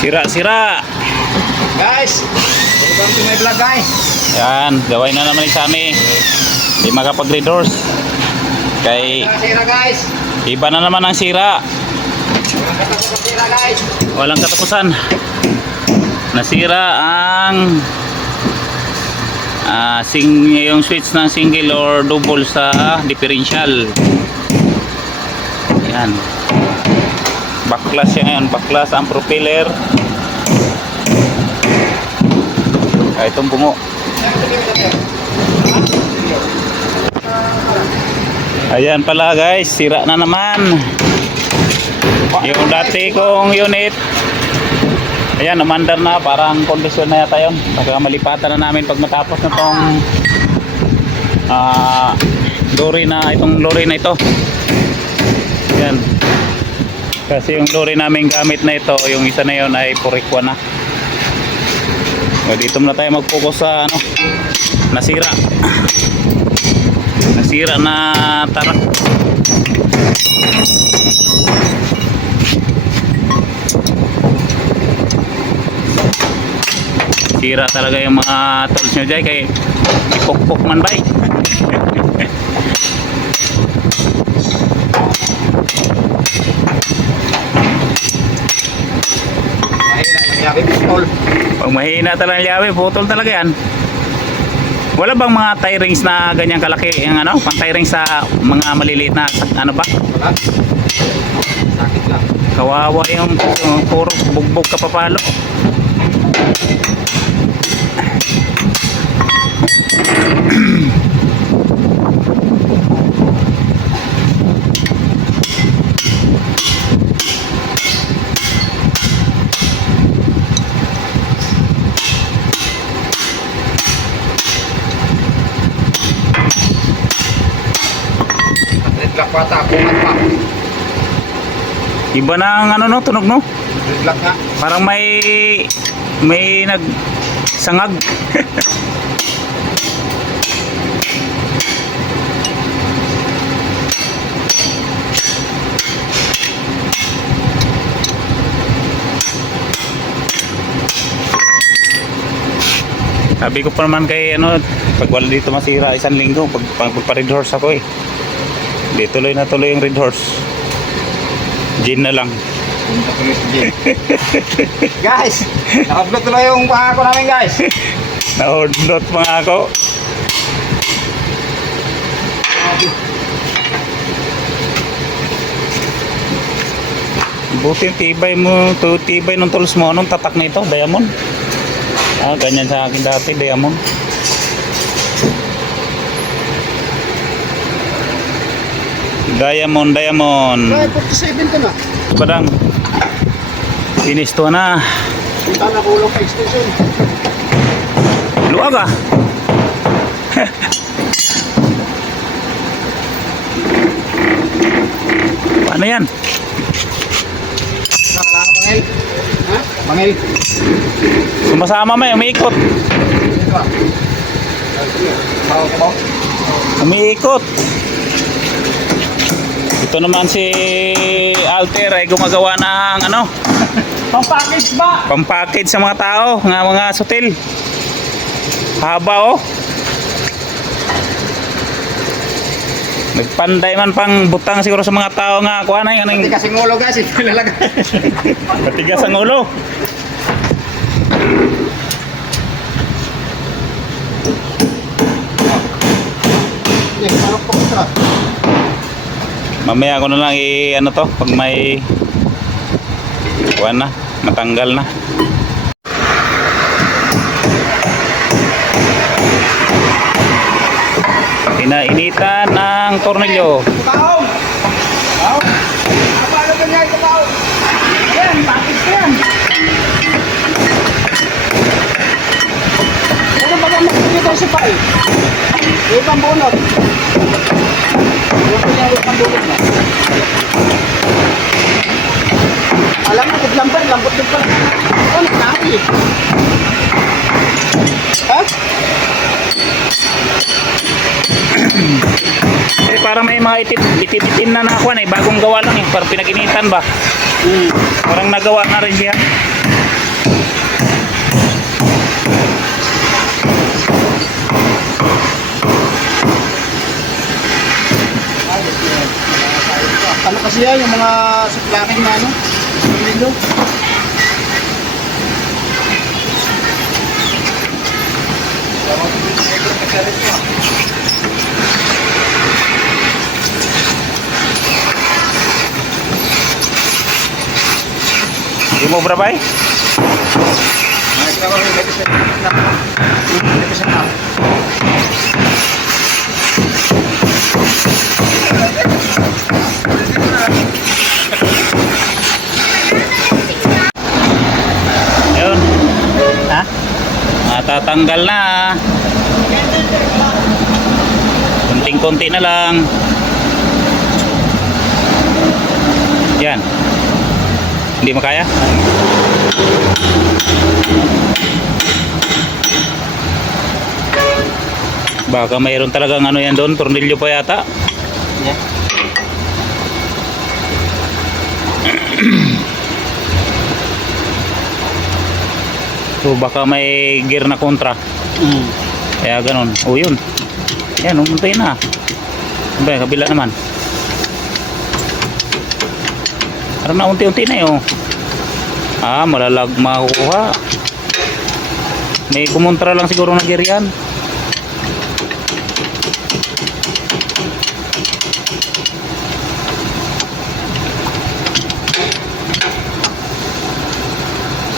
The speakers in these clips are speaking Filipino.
Sira-sira. Guys, welcome to my vlog guys. Yan, gawin na naman ni Sammy. Di makapag-red horse. Kay Sira guys. iba na naman ang sira. Sira guys. Walang katapusan. Nasira ang yung switch ng single or double sa differential. Yan. Baklas siya ngayon. Baklas ang propeller. Itong bungo. Ayan pala guys, sira na naman yung dati kong unit. Ayan, umandar na, parang kondisyon na yata yun. Baka malipatan na namin pag matapos na tong lorry na, itong lorry na ito. Ayan, kasi yung lorry namin gamit na ito, yung isa na yun ay purikwa na. So, dito muna tayo mag-focus sa nasira na tarak. Sira talaga yung mga tools nyo dyan, kay pukpok man bay. Pag mahina talaga yawi, putol talaga yan. Wala bang mga tie rings na ganyang kalaki, yung pang tie rings sa mga maliliit na ba? Wala. Sakit lang. Kawawa yung puro bugbog kapapalo. Red lock pa, tapungan pa. Iba na ang tunog no? Red lock nga. Parang may nagsangag. Sabi ko pa naman kay pag wala dito masira isang linggo, pag red horse ako eh. Di tuloy na tuloy yung red horse. Gin na lang. Guys, naka-upload tuloy yung pangako namin guys. Na-ordnot mga ako. Buti tibay mo, tibay ng tools mo. Anong tatak nito? Diamond? Ganyan sa akin dati, diamond. Diamond. 47 to na. Padang sinisto na. Punta na kulong pa extension. Luwag ah. Paano yan? Nakala ka Bangel? Ha? Bangel? Sumasama may umiikot. Dito ba? Umiikot. Ito naman si Alter ay gumagawa ng Pang-package ba? pampackage sa mga tao, mga sutil. Haba oh. Nagpanday man pang butang siguro sa mga tao nga kuha na yung Pati kasing ulo guys, ito nilalagay. matigas ang ulo. Yes, parang poktra. Mamaya ko na lang to pag may kuha na, matanggal na. Inainitan ng tornilyo. Kaon! Kaon! Paano ba niya ito kaon? Yan, package ko yan. Ano ba ang makikita si Pai? Yung pambunot. Yung pambunot na. Alam mo, lambot din pala. Oh, nagkaki. Ha? Eh, parang may mga itim na nakuha na eh. Bagong gawa lang eh. Parang pinag-initan ba? Parang nagawa na rin siya. Ano kasi yan, yung mga suplaking na ano? Tornilyo. Hindi mo brabay? Ayun. Ha? Matatanggal na. Kunting-kunti na lang. Yan. Hindi makaya? Baka mayroon talagang ano yan doon, tornilyo pa yata. Yeah. So baka may gear na kontra. Kaya ganun. O yun. Yan, umuntay na. Ba, kabila naman. Parang na unti-unti na yun. Ah, malalag makukuha. May kumontra lang siguro na gear yan.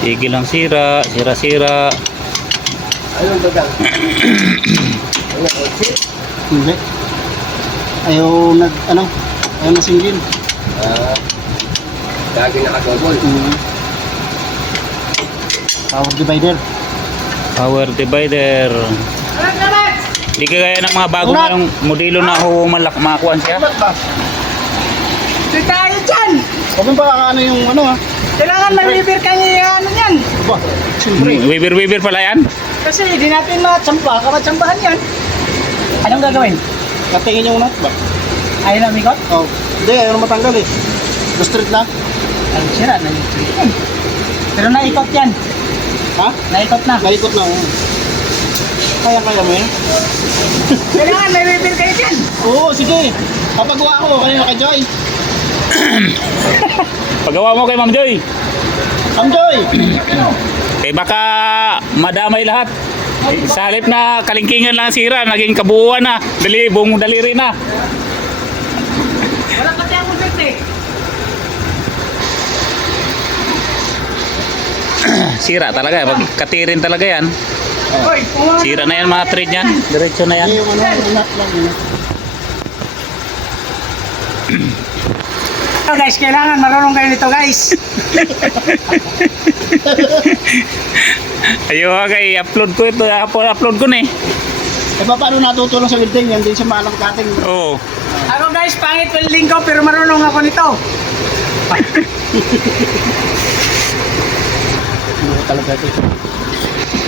Sige lang sira, sira-sira. Ayun, dagal. Hindi. Ayaw ano? Ayaw nasinggin. Lagi nakagobol. Power divider. Power divider. Hindi kagaya ng mga bago na yung modelo na makuhaan siya. Ba't ba? Ito tayo dyan! Huwag mo ba ano yung ano ha? Kailangan malibir kang ano yan. Ba? Siyempre. Weaver pala yan. Kasi di natin matsampa, kamatsambahan yan. Anong gagawin? Katingin yung nut ba? Ayaw na mikot? Oh. Hindi, ayaw na matanggal eh. Go straight na. Ay, sira na yan. Pero naikot yan. Ha? Naikot na. Nalikot na. Kaya mo yun? Kailangan malibir kayo dyan. Oo, sige. Papagawa ko kanina kay Joy. Paggawa mo kay Ma'am Joy. Ma'am Joy! Eh baka madamay lahat. Sa halip na kalingkingan lang sira, naging kabuuan na. Buong daliri na. Wala pati ako dito eh. Sira talaga. Pag katirin talaga yan. Hoy, Sira na yan mga thread yan. Diretso na yan. Yung ano, yung nut lang yun. So guys, kailangan marunong kayo nito guys. Ayun kay upload ko ito. Upload ko na eh. Eh paano natutulong sa welding? Yan din sa mga kating. Oo. Ako guys, pangit welding ko pero marunong ako nito. Hindi ko talaga ito.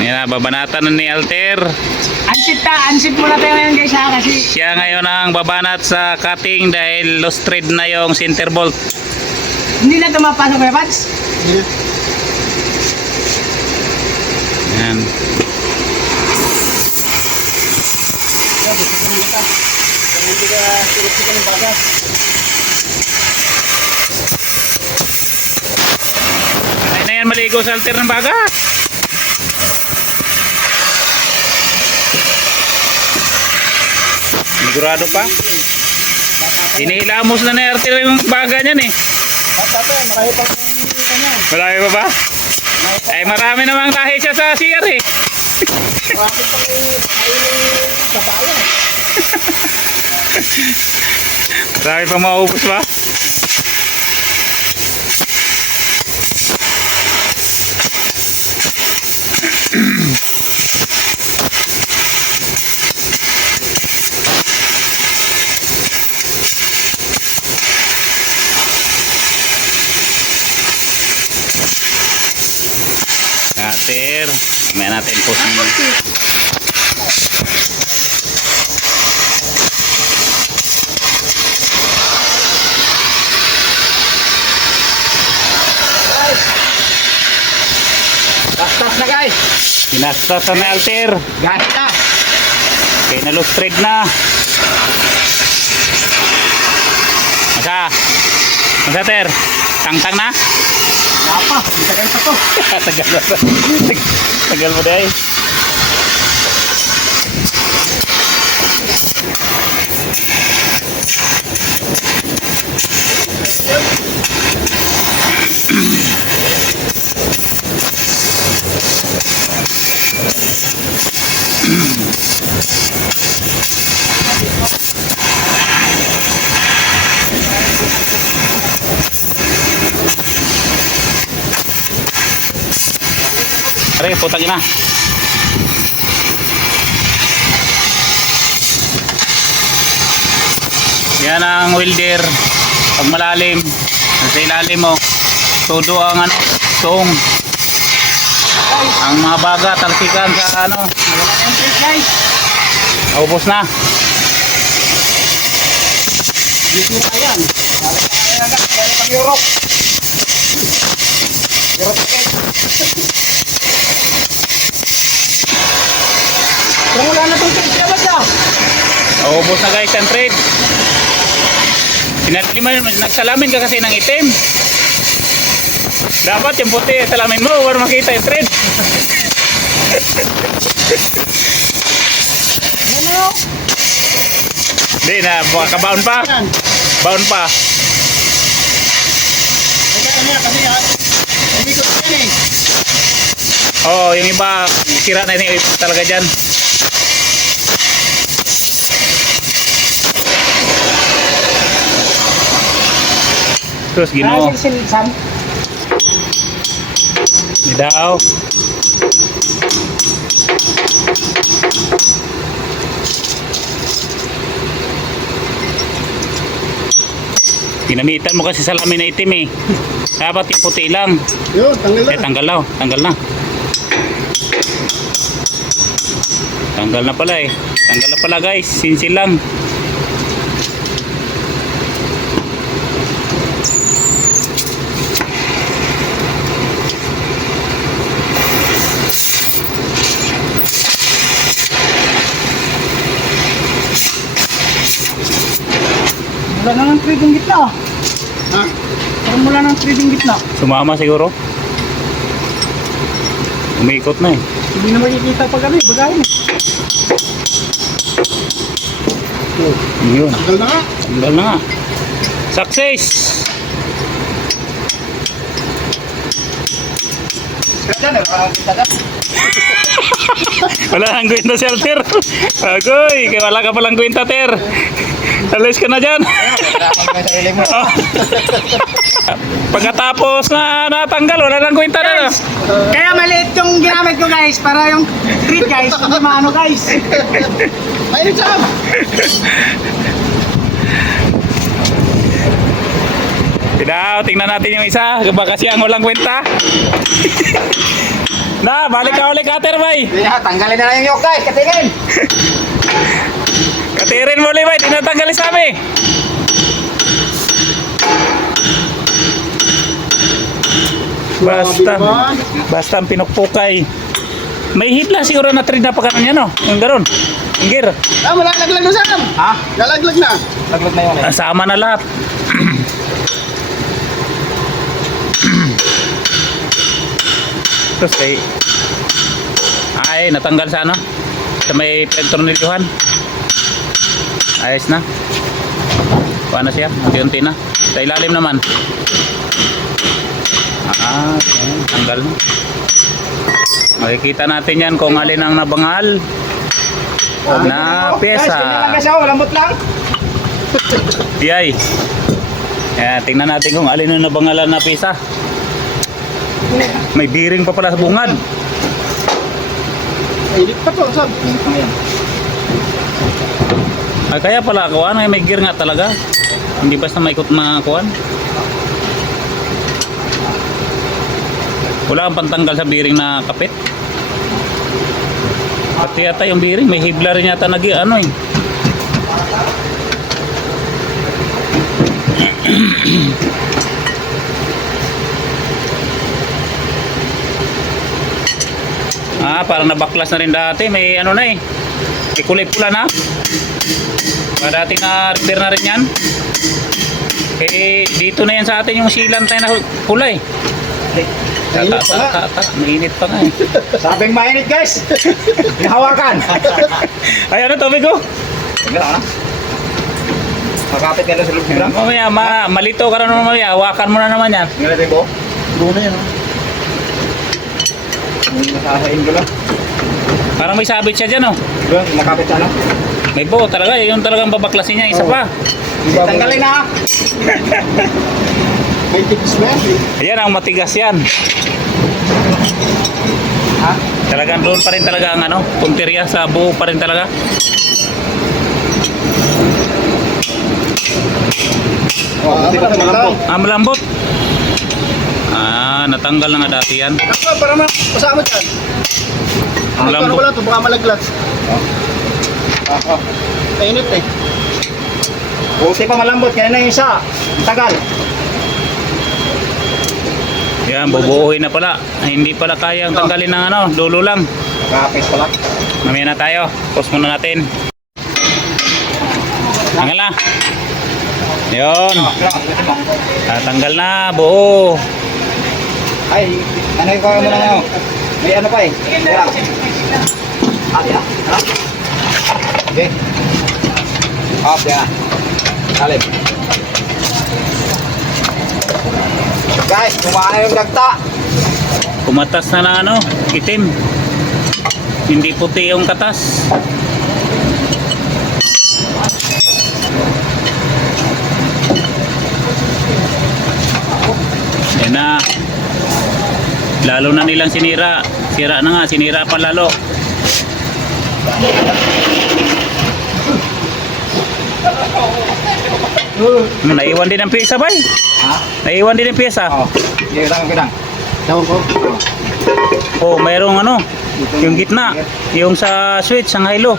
Yan na, babanatan na ni Alter. Ansit muna tayo ngayon guys ha kasi Siya ngayon ang babanat sa cutting dahil lost thread na yung center bolt. hindi na tumapasok kaya Pats. Hindi. Yan. Yan, gusto ko nang kita. Kaya hindi ka sirit-sirit ng bagas. Ay na yan, maligo sa Alter ng baga. Sigurado pa. Inihilamos na ni Alter yung baga niyan eh. Papa, marami pang kanya. Marami pa ba? Ay marami namang tahi siya sa CR eh. Marami pang sa bayan. Marami pang maubos ba? Cutter. Mamaya natin post mo. Pinastas na alter. Gas na. Okay, nalustrid na. Masa ter? Tang-tang na? Apa? Tagal pa to. Tagal mo. Tagal mo dahil. Aray, putang ina. Yan ang welder. Pag malalim, sa ilalim mo, todo ang ano, tuong. Ang mga baga, talsikan sa ano. Guys, Ubos na. dito na yan. Europe. Kung wala na itong trade labas na. Ubos na guys ang trade. Nagsalamin ka kasi ng itim. Dapat yung puti salamin mo para makita yung trade. Ano? Hindi na, kabaon pa. Yan. Baon pa. Kaya niya kasi hindi ko yan eh. Oo, yung iba sira na yung talaga dyan. Terus Ginoo. Kaya silisan. Nidaaw. Pinamitan mo kasi salamin na itim eh. Dapat yung puti lang. Yun, tanggal na. Tanggal na. Tanggal na. Tanggal na pala eh. Tanggal na pala guys. Sinsil lang. Wala na ng trading gitna. Ha? Parang wala ng trading gitna. Sumama siguro. Umikot na eh. Hindi na makikita pag ano, bagayin eh. Yun. Tanggal na nga. Tanggal na nga. Success! Kaya na, parang kita ka. Wala nang kwenta si Alter. Agoy, kaya wala ka palang kwenta, Ter. Alis ka na dyan. Kailangan mo yung sarili mo. Pagkatapos na natanggal, wala nang kwenta na. Kaya maliit yung ginamit ko guys, para yung treat guys, hindi maano guys. Ayun, Sam. Tidaw, tingnan natin yung isa. Baka siyang walang kwenta. Na, balik ka ulit, Kater, bay. Hindi na, tanggalin na lang yung yoke, guys. Katingin. Katirin mo ulit, bay. Tinatanggal sa amin. Basta ang pinukpukay. May hibla siguro na trade na pagkano niya, no? Yung garon. Yung gear. Ah, malalaglag na, Sam. Ha? Lalaglag na. Laglag na yun eh. Sama na lahat. Tapos ay natanggal sa ano? Sa may pinagtornilyuhan. Ayos na. Paano siya? Unti-unti na. Sa ilalim naman. Ayan, tanggal na. Makikita natin yan kung alin ang nabangal na Guys, ganyan lang pyesa. guys, oh. Malambot lang. Yay. Ayan, tingnan natin kung alin ang nabangalan na pyesa. May bearing pa pala sa bungad. Init pa to, Sam. Ay, kaya pala kuwan, ay may gear nga talaga. Hindi basta maikot na kuwan. Wala kang pantanggal sa bearing na kapit. Pati yata yung bearing, may hibla rin yata ano eh. parang nabaklas na rin dati. May ano na eh. May kulay pula na. Dating na repair na rin yan. Eh, dito na yan sa atin yung silang tayo na pula eh. Mainit pa nga eh. Sabing mainit guys. Hawakan. Ay, ano tubig ko? Gano'n na. Makapit ka na sa loob ng Mamaya, malito ka na naman mamaya. Hawakan mo na naman yan. Gano'n ko. Doon na yan. Nasasain ko lang. Parang may sabit siya dyan oh. Doon, nakapit sa ano? May buo talaga. Yung talagang babaklasin niya. Isa pa. Tanggalin na. May tips na yan. Ayan ang matigas yan. Ha? Talagang doon pa rin talaga ang ano, punteriya sa buo pa rin talaga. Oh, hindi pa malambot. Ah, malambot. Ah, natanggal na nga dati yan. Ako, para masama dyan. Ang Ano lambot. pala ito, baka malaglat. Oh. Mainit eh. Buti pa malambot. Kaya na yung isa. Tagal. Yan, bubuuhin na pala. Ay, hindi pala kayang tanggalin ng ano, dulo lang. Nakapit pala. Mamaya na tayo. Pause muna natin. Tanggal na. Yun. Tanggal na, buo. Ay, ano yung kaya mo na ano? May ano pa eh. Kaya. Hati na. Ha? Okay. Off, yan. Salim. Guys, kumana yung dagta. Kumatas na na ano, itim. Hindi puti yung katas. Yan na. Lalo na nilang sinira. Sira na nga, sinira pa lalo. Naiwan din ang pyesa ba? Ha? Naiwan din ang pyesa. Oo. Sige, kidang. Tawag ko. Oh, mayroong ano, yung gitna, yung sa switch, ang hilo.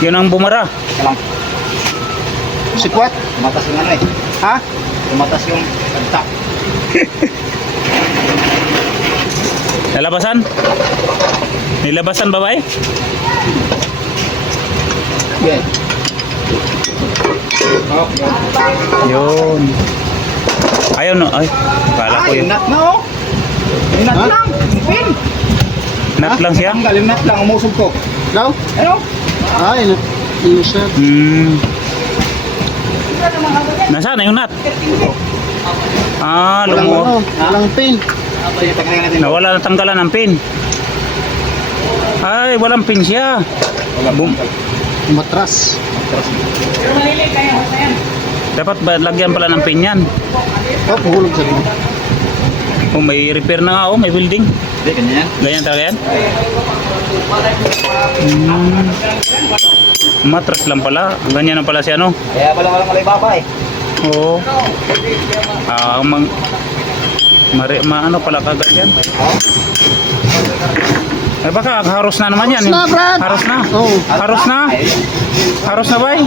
Yun ang bumara. Kalang. Sikwat. Tumatas yung ano eh. Ha? Tumatas yung dagta. Nalabasan? Nilabasan ba ba eh? Okay. Oh, Yun. Ayaw no, ay. Kala ko yung yun. nut na oh. Yung nut Ha? lang. Yung pin. Nut lang siya. Tanggal yung nut lang. Umusog ko. Daw? Ano? Ay, yung siya. Nasaan na yung nut? Ah, Walang lumo. ano, walang pin. Tanggalin natin. Nawala na tanggalan ng pin. Ay, walang pin siya. Bum Matras. Dapat ba lagyan pala ng pin yan? Oh, puhulog sa rin. Oh, may repair na nga oh, may welding. Hindi, ganyan yan. Ganyan talaga yan? Matras lang pala. Ganyan na pala si ano. Kaya pala walang malay baba eh. Oo. Ah, ano pala kagad yan? Oh. Eh baka haros na naman yan. Haros na, Brad. Haros na. Oh. Haros na. Haros na bay.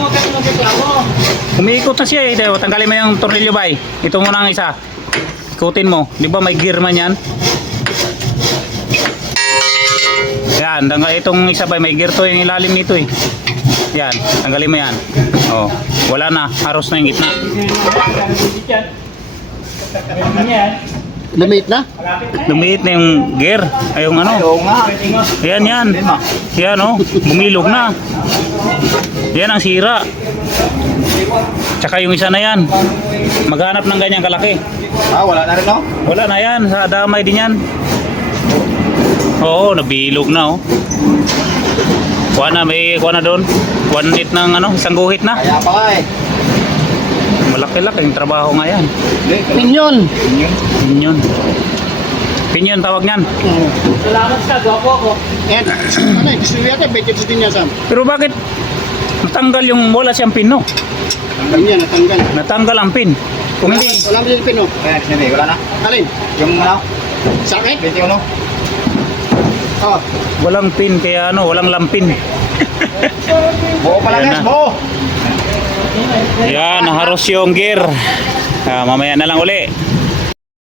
Umiikot na siya eh. Tanggalin mo yung tornilyo bay. Ito muna ang isa. Ikutin mo. Di ba may gear man yan? Yan. Itong isa bay. May gear to yung ilalim nito eh. Yan. Tanggalin mo yan. Oh. Wala na. Haros na yung gitna. Lumit na? Lumiit na yung gear. Ay yung ano. Oo nga. Ayan yan. Yan oh. Bumilog na. Yan ang sira. Tsaka yung isa na yan. Maghanap ng ganyang kalaki. Ah, wala na rin no? Wala na yan. Sa damay din yan. Oo, nabilog na oh. Kuha na, may kuha na doon. 1 lit ng ano, isang guhit na. Kaya pala eh. Malaki-laki yung trabaho nga yan. Pinyon. Pinyon. Pinyon tawag niyan. Salamat sa gwapo ko. Yan. Ano eh, gusto yata, betit din niya Sam. Pero bakit natanggal yung wala siyang pin no? Tanggal niya, natanggal. Natanggal ang pin. Kung hindi, Wala mo din pin, oh. Kaya hindi, wala na. Alin? Yung ano? Sakit? 21. Oh. walang pin kaya ano, walang lampin. Buo pala Ayan guys, na. buo. Yan, naharos yung gear. Mamaya na lang uli.